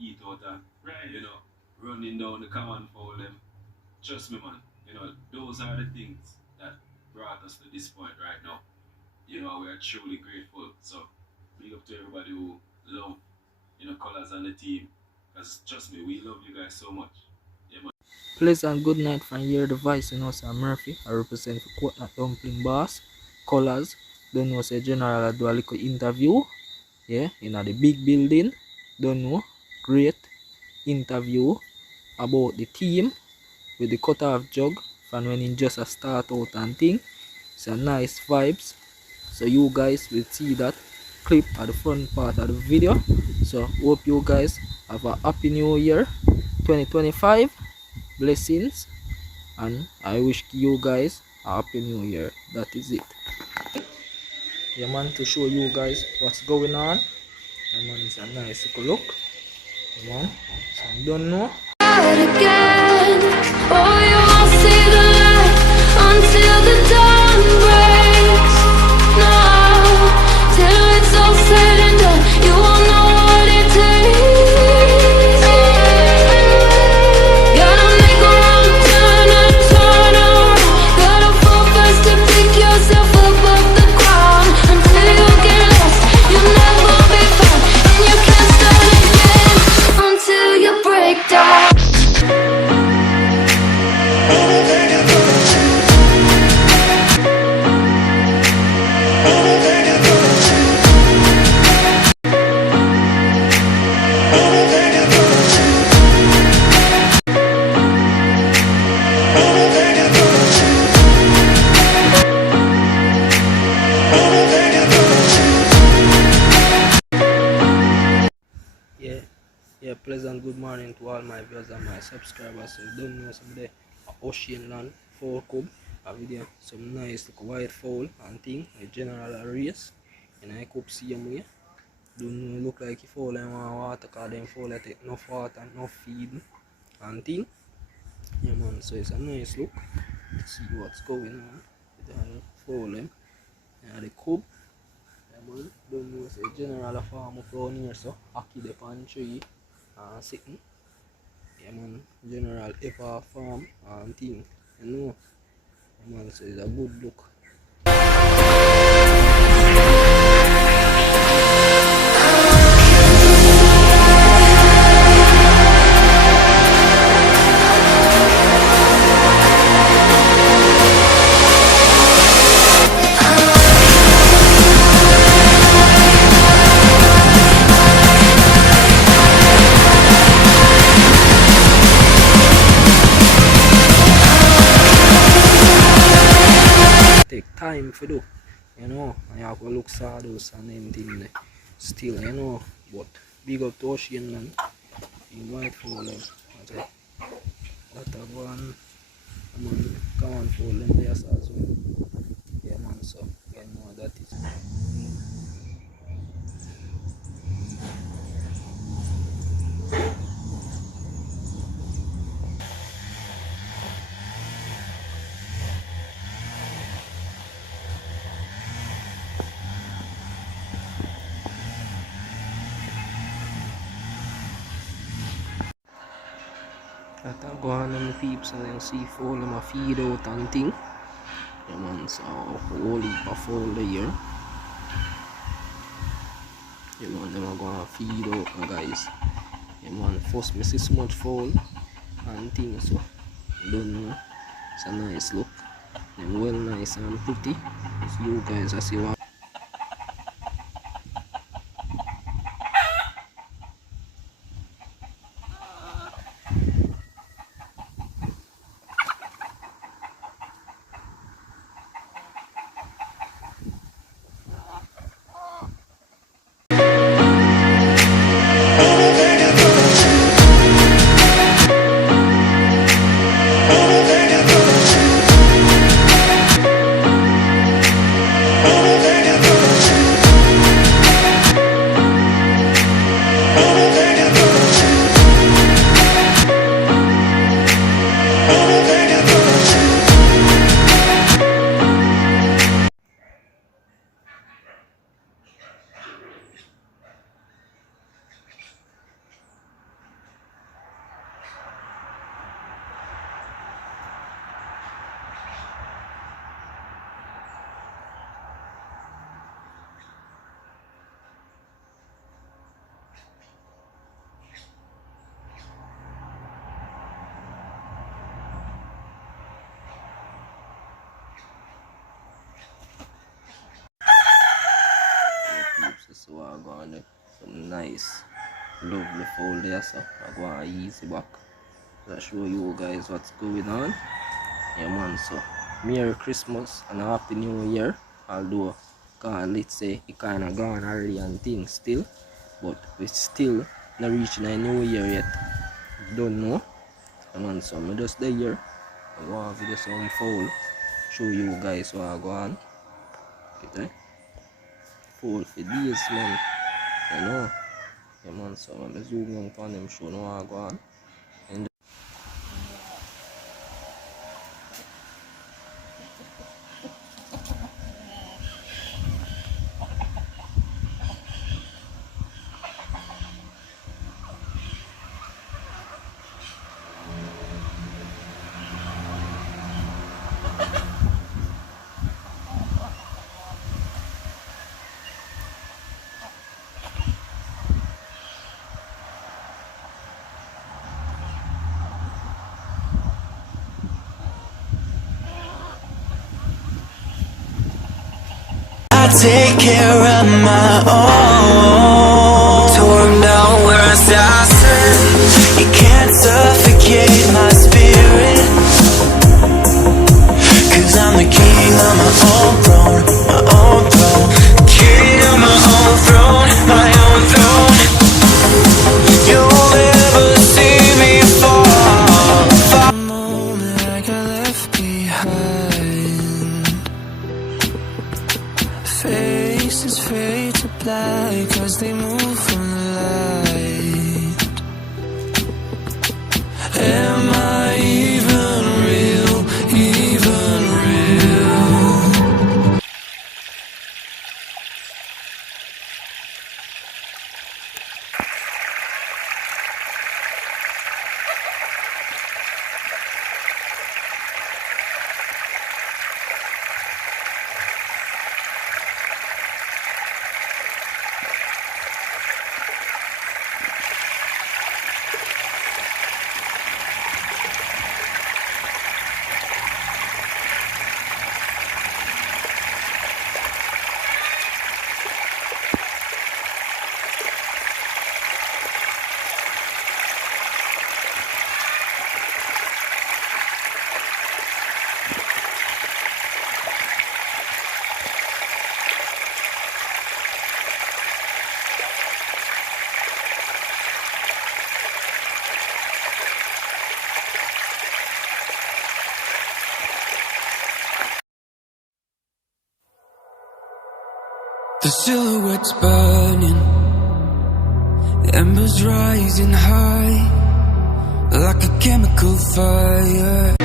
heat out of, you know, running down the common foul them. Trust me, man. You know, those are the things that brought us to this point right now. You know, we are truly grateful. So, big up to everybody who love, you know, colors on the team. Because trust me, we love you guys so much. Yeah, man. Pleasant good night from here, the vice, you know, Sir Murphy. I represent for Coconut Dumpling Boss. Colors. Don't know, say General, I do a little interview. Yeah, in the big building. Don't know. Great interview about the team with the cut off jug from when it just a start out and thing. So nice vibes. So you guys will see that clip at the front part of the video. So hope you guys have a happy new year 2025. Blessings, and I wish you guys a happy new year. That is it. Yeah man, to show you guys what's going on. Yeah man, it's a nice little look. Yeah man, so I don't know. Again, oh, you won't see the light until the dawn breaks. No, till it's all said and done, you won't know what it takes. Gotta make a wrong turn and turn around. Gotta fall fast to pick yourself up off the ground. Until you get lost, you'll never be found, and you can't start again until you break down. Yeah, pleasant good morning to all my viewers and my subscribers. So you don't know someday Ocean Land Fowl Cub. A video some nice like white fowl and thing, a general race. And I could see them here. Don't know look like if fowl and want water because them fowl take enough water, enough feed and thing. Yeah man, so it's a nice look to see what's going on with the fowl them. Yeah, the cub. Yeah man, don't know say general farm up around here, so Aki the pan tree sitting. Yeah man, general ever farm and thing, you know. Yeah man, so it's a good look. Take time for do, you know. I have to look sawdust and anything there. Still, you know, but big up to Ocean Land in white fowl them. That one come on fowl them there as well. Yeah man, so you know that is. That I go on the peeps and you see fowl them a feed out and thing. Yeah man, so whole heap of fowl there. Yeah man, them are gonna feed out guys. Yeah man, first me see so much fowl and things, so I don't know. It's a nice look. Them well nice and pretty. So you guys I see what. Elevator. I go on there. Some nice, lovely fold there, so I go on easy back. So I show you guys what's going on. Yeah man, so Merry Christmas and a Happy New Year. Although let's say it kinda gone already and things still, but we still not reaching a new year yet. Don't know. Yeah man, so I'm just there here. I go on video some fold. Show you guys what I go on. Okay. Fold for days man. You know. Yeah man, so I'm zooming on for them show now what I go on. I take care of my own. Torn down words I said, you can't suffocate my spirit. Cause I'm the king of my own throne, my own throne. King of my own throne, my own throne. You'll never see me fall. The moment I got left behind, faces fade to black as they move from the light. Am I even real, even real? The silhouette's burning, the embers rising high, like a chemical fire.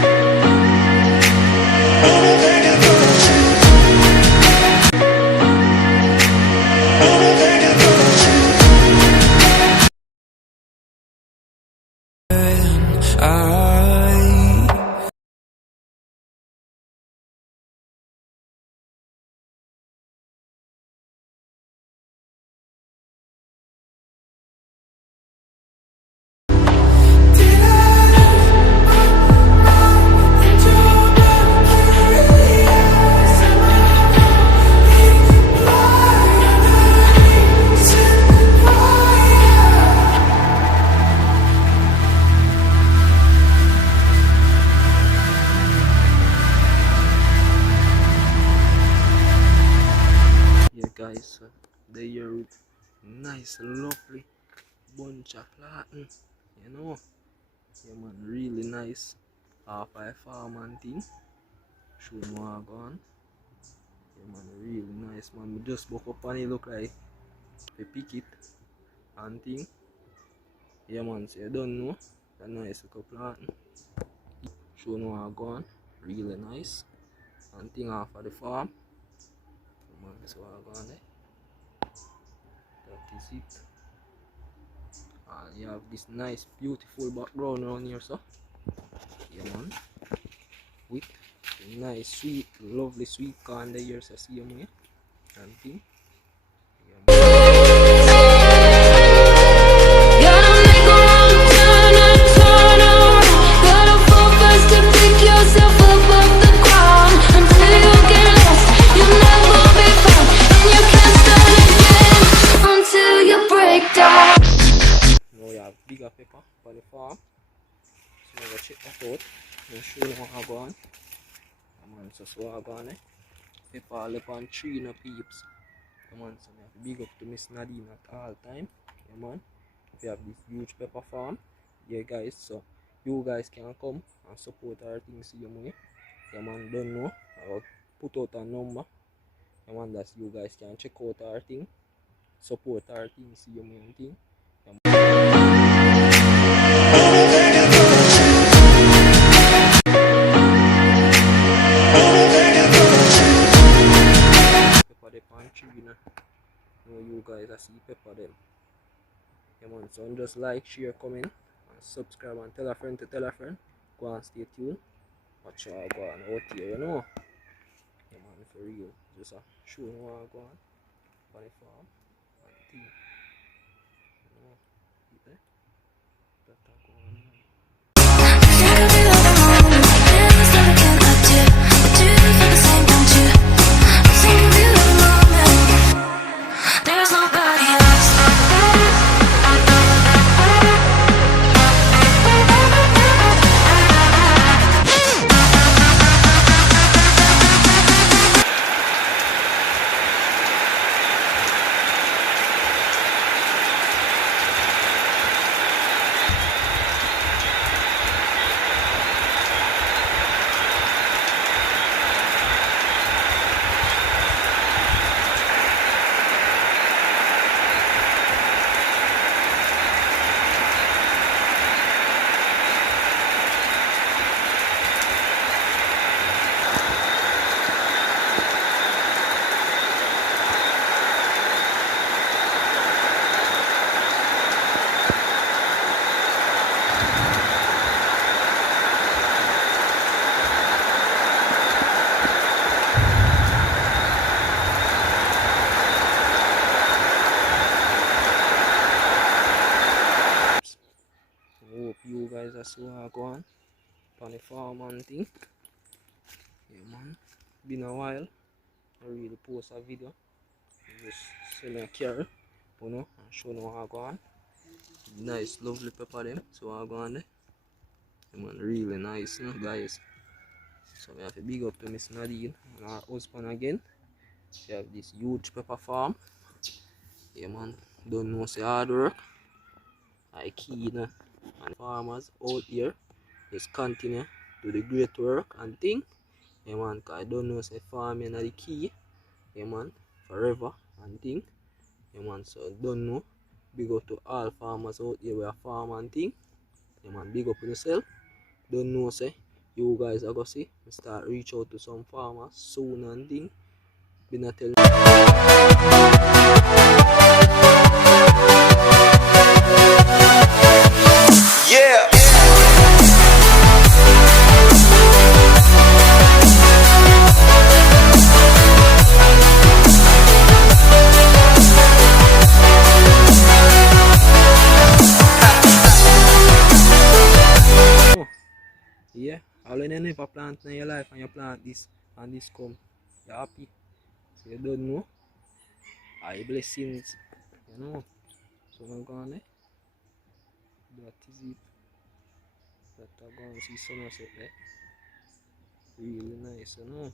Guys, they are nice, lovely bunch of plantain, you know. Yeah man, really nice. Half by farm and thing. Show me what I gone. Yeah man, really nice man. We just woke up and it look like we pick it and thing. Yeah man, so you don't know. That nice little plantain. Show me what I gone. Really nice. And thing off of the farm. Man, so I go on there. That is it. And you have this nice beautiful background around here, so yeah man, with the nice sweet lovely sweet corn there, so see them here and thing. out. I'll show you what I go on. Man, so I go on, pepper all up on tree, no peeps. Man, so I have to big up to Miss Nadine at all time. Yeah, man. We have this huge pepper farm. Yeah, guys, so you guys can come and support our thing, see your money. Yeah, man, don't know. I'll put out a number. Yeah, man, that's you guys can check out our thing, support our thing, see your money thing. Pepper the pantry, you know you guys I see pepper them. Yeah, man, so just like, share, comment, and subscribe, and tell a friend to tell a friend. Go and stay tuned. Watch how I go on out here, you know. Yeah, man, for real. Just show you how I go on the farm and thing. You know, see there? That I go on. There's nobody else. Hope you guys are so go on the farm and thing. Yeah, man, been a while. I really post a video. Just selling a carrot, you know, and show you how I go on. Nice, lovely pepper them. So I go on there. Yeah, man, really nice, you know, guys. So we have to big up to Miss Nadine and her husband again. She have this huge pepper farm. Yeah, man, don't know say hard work. I key, you know. And farmers out here just continue do the great work and thing. Yeah, man, cause I don't know say farming are the key. Yeah, man, forever and thing. Yeah, man, so don't know. Big up to all farmers out here where farm and thing. Yeah, man, big up on yourself. Don't know say you guys are gonna see we start reach out to some farmers soon and thing. Been a tell Yeah. yeah, all you never plant in your life and you plant this and this come. You're happy. So you don't know. Are blessings, you know. So I'm gonna that is it. That I'm gonna see Somerset there. Really nice, you know.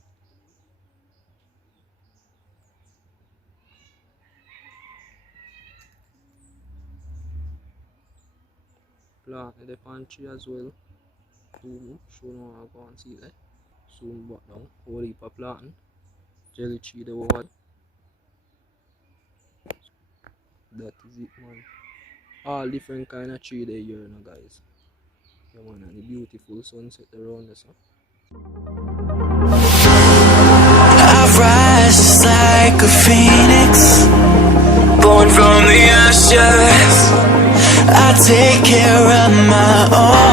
Plant the pantry as well. Soon, show you how I go and see that. Soon back down. Whole heap of planting. Jelly tree the one. That is it, man. All different kind of tree there here now, guys. Yeah, man, and the beautiful sunset around us. I rise just like a phoenix, born from the ashes. I take care of my own.